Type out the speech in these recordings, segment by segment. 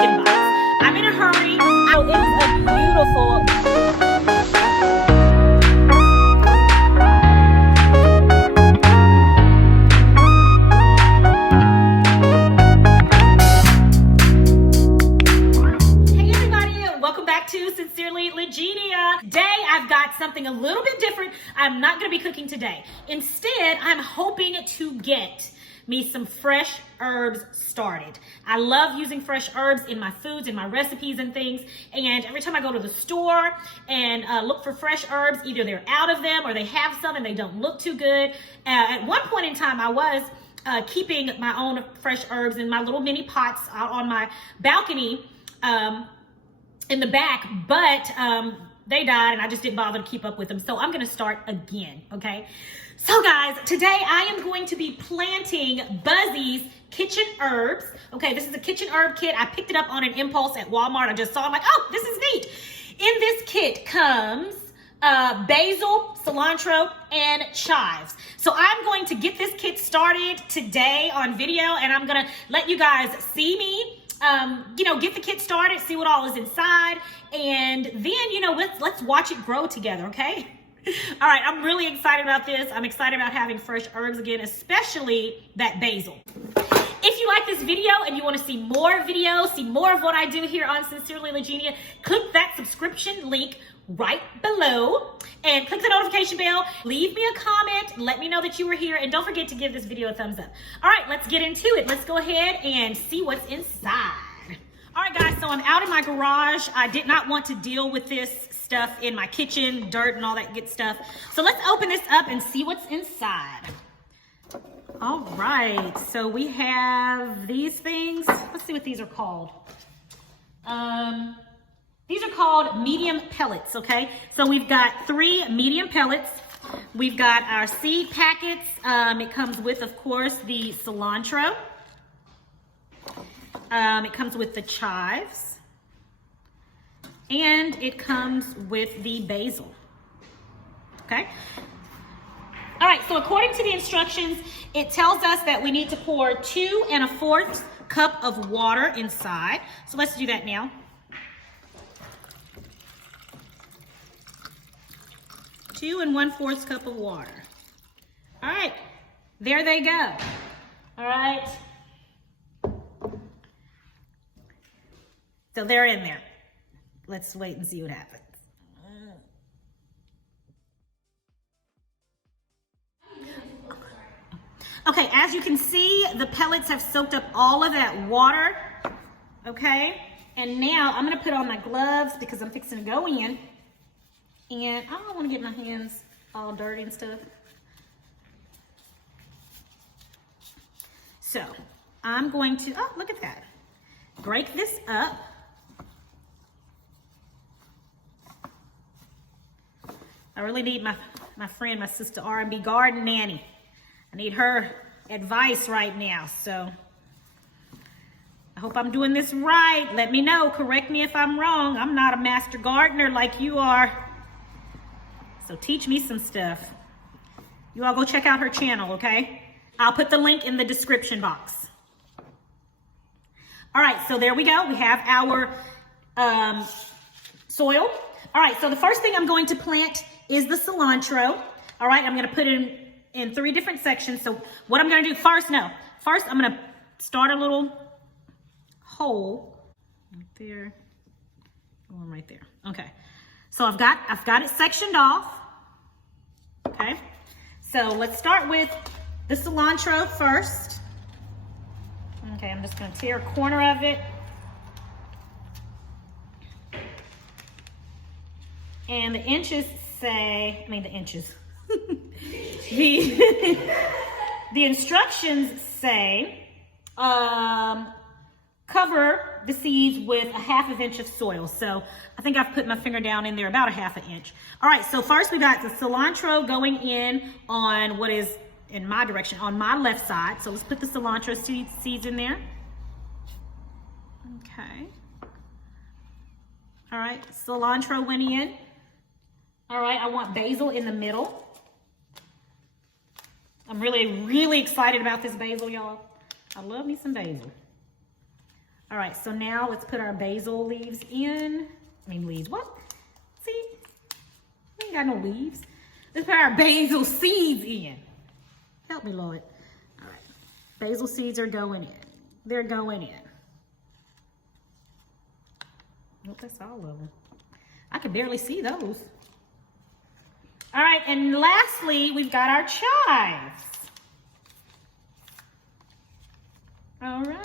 chicken bites. I'm in a hurry. Oh, it is a beautiful... Today I've got something a little bit different. I'm not going to be cooking today. Instead, I'm hoping to get me some fresh herbs started. I love using fresh herbs in my foods, in my recipes and things. And every time I go to the store and look for fresh herbs, either they're out of them or they have some and they don't look too good. At one point in time, I was keeping my own fresh herbs in my little mini pots out on my balcony in the back, but they died and I just didn't bother to keep up with them. So I'm gonna start again, okay? So guys, today I am going to be planting Buzzy's Kitchen Herbs. Okay, this is a kitchen herb kit. I picked it up on an impulse at Walmart. I just saw it, I'm like, oh, this is neat. In this kit comes basil, cilantro, and chives. So I'm going to get this kit started today on video, and I'm gonna let you guys see me get the kit started, see what all is inside, and then, let's watch it grow together, okay? All right, I'm really excited about this. I'm excited about having fresh herbs again, especially that basil. If you like this video and you want to see more videos, see more of what I do here on Sincerely Legenia, click that subscription link right below and click the notification bell. Leave me a comment. Let me know that you were here, and don't forget to give this video a thumbs up. All right, let's get into it. Let's go ahead and see what's inside. All right, guys, so I'm out in my garage. I did not want to deal with this stuff in my kitchen, dirt and all that good stuff. So let's open this up and see what's inside. All right, so we have these things. Let's see what these are called. These are called medium pellets, okay? So we've got 3 medium pellets. We've got our seed packets. It comes with, of course, the cilantro. It comes with the chives. And it comes with the basil, okay? All right, so according to the instructions, it tells us that we need to pour 2 1/4 cup of water inside. So let's do that now. 2 1/4 cup of water. All right, there they go. All right. So they're in there. Let's wait and see what happens. Okay, as you can see, the pellets have soaked up all of that water, okay? And now I'm gonna put on my gloves because I'm fixing to go in, and I don't wanna get my hands all dirty and stuff. So I'm going to, oh, look at that. Break this up. I really need my friend, my sister R&B Garden Nanny. I need her advice right now, so I hope I'm doing this right. Let me know, correct me if I'm wrong. I'm not a master gardener like you are, so teach me some stuff. You all go check out her channel, okay? I'll put the link in the description box. All right, so there we go. We have our soil. All right, so the first thing I'm going to plant is the cilantro. All right, I'm gonna put it in 3 different sections. So what I'm gonna do first I'm gonna start a little hole right there, one right there. Okay, so I've got it sectioned off. Okay, so let's start with the cilantro first. Okay, I'm just gonna tear a corner of it. And the inches say, the instructions say, cover the seeds with a 1/2 inch of soil. So I think I've put my finger down in there about a 1/2 inch. All right, so first we got the cilantro going in on what is in my direction, on my left side. So let's put the cilantro seeds in there. Okay. All right, cilantro went in. All right, I want basil in the middle. I'm really, really excited about this basil, y'all. I love me some basil. All right, so now let's put our basil leaves in. Leaves, what? See, we ain't got no leaves. Let's put our basil seeds in. Help me, Lord. All right, basil seeds are going in. They're going in. Oh, that's all of them. I can barely see those. All right, and lastly, we've got our chives. All right.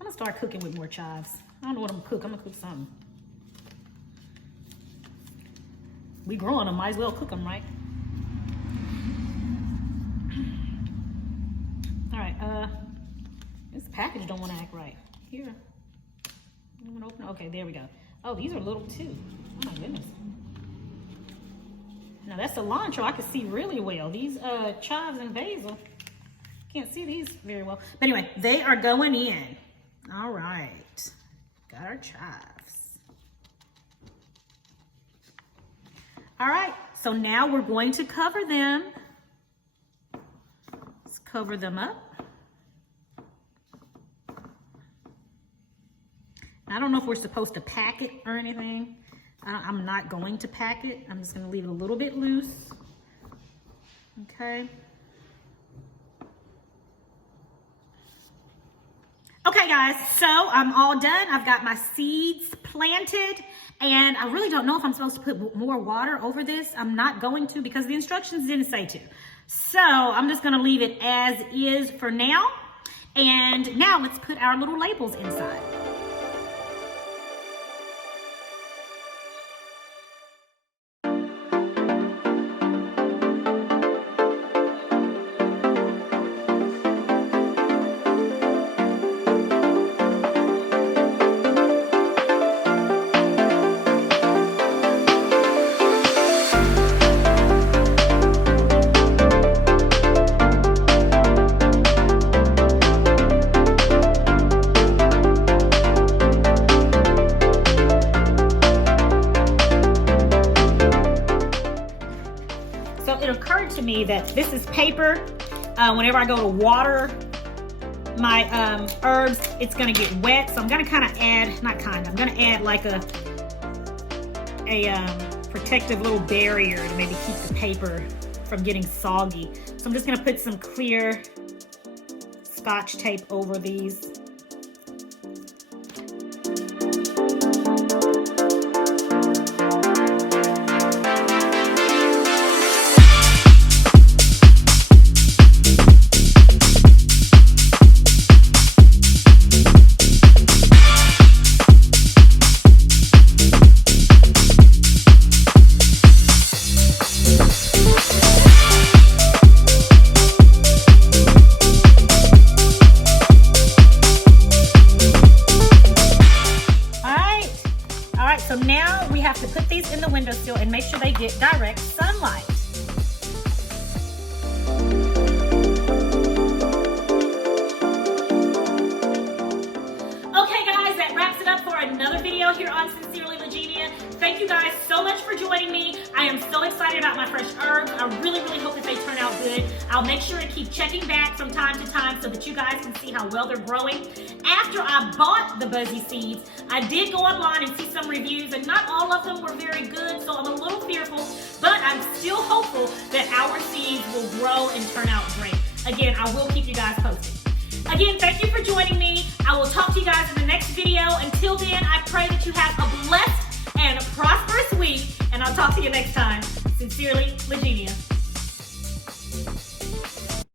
I'm gonna start cooking with more chives. I don't know what I'm gonna cook. I'm gonna cook something. We growing them, might as well cook them, right? All right, this package don't wanna act right. Here, I'm gonna open it. Okay, there we go. Oh, these are little too. Oh my goodness. Now that's cilantro, I can see really well. These chives and basil, can't see these very well. But anyway, they are going in. All right, got our chives. All right, so now we're going to cover them. Let's cover them up. I don't know if we're supposed to pack it or anything. I'm not going to pack it. I'm just gonna leave it a little bit loose. Okay. Okay guys, so I'm all done. I've got my seeds planted and I really don't know if I'm supposed to put more water over this. I'm not going to because the instructions didn't say to. So I'm just gonna leave it as is for now. And now let's put our little labels inside. It occurred to me that this is paper. Whenever I go to water my herbs, it's gonna get wet. So I'm gonna kind of add, I'm gonna add like a protective little barrier to maybe keep the paper from getting soggy. So I'm just gonna put some clear Scotch tape over these. So now we have to put these in the windowsill and make sure they get direct sunlight. Okay guys, that wraps it up for another video here on Sincerely Legenia. Thank you guys so much for joining me. I am so excited about my fresh herbs. I really hope that they turn out good. I'll make sure to keep checking back from time to time so that you guys can see how well they're growing. After I bought the Buzzy seeds, I did go online and see some reviews, and not all of them were very good, so I'm a little fearful, but I'm still hopeful that our seeds will grow and turn out great. Again, I will keep you guys posted. Again, thank you for joining me. I will talk to you guys in the next video. Until then, I pray that you have a blessed and prosperous week, and I'll talk to you next time. Sincerely, Legenia.